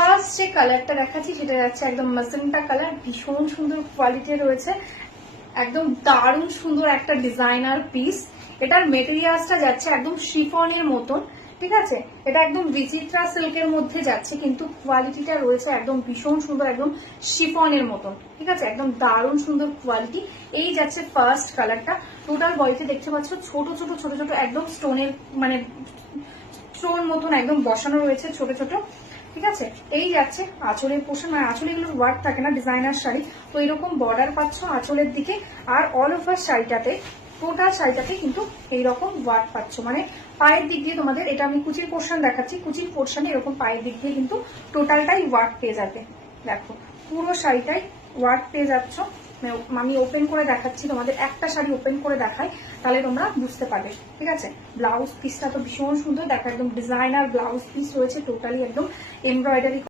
First যে কালারটা দেখাচ্ছি সেটা যাচ্ছে একদম মাজেন্টা কালার, ভীষণ সুন্দর কোয়ালিটি রয়েছে, একদম দারুণ সুন্দর একটা ডিজাইনার পিস। এটার মেটেরিয়ালসটা যাচ্ছে একদম শিফনের মতন, ঠিক আছে। এটা একদম বিচিত্রা সিল্কের মধ্যে যাচ্ছে, কিন্তু কোয়ালিটিটা রয়েছে একদম ভীষণ সুন্দর, একদম শিফনের মতন, ঠিক আছে, একদম দারুণ সুন্দর কোয়ালিটি। এই যাচ্ছে ফার্স্ট কালারটা। টোটাল বডিতে দেখতে পাচ্ছ ছোট ছোট ছোট ছোট একদম স্টোনের মানে স্টোন মতন একদম বসানো রয়েছে ছোট ছোট, ঠিক আছে। এই যাচ্ছে আঁচলের পোর্শন, মানে আঁচলে এগুলোর ওয়ার্ক থাকে না, ডিজাইনার শাড়ি তো এরকম বর্ডার পাচ্ছ আঁচলের দিকে, আর অল ওভার শাড়িটাতে টোটাল শাড়িটাতে কিন্তু এইরকম ওয়ার্ক পাচ্ছ। মানে পায়ের দিক দিয়ে তোমাদের, এটা আমি কুচির পোর্শন দেখাচ্ছি, কুচির পোর্শনে এরকম পায়ের দিক দিয়ে কিন্তু টোটালটাই ওয়ার্ক পেয়ে যাবে। দেখো পুরো শাড়িটাই ওয়ার্ক পেয়ে যাচ্ছ। আমি ওপেন করে দেখাচ্ছি তোমাদের, একটা শাড়ি ওপেন করে দেখাই তাহলে তোমরা বুঝতে পারবে, ঠিক আছে। ব্লাউজ পিসটা তো ভীষণ সুন্দর, দেখো একদম ডিজাইনার ব্লাউজ পিস রয়েছে, টোটালি একদম এমব্রয়ডারি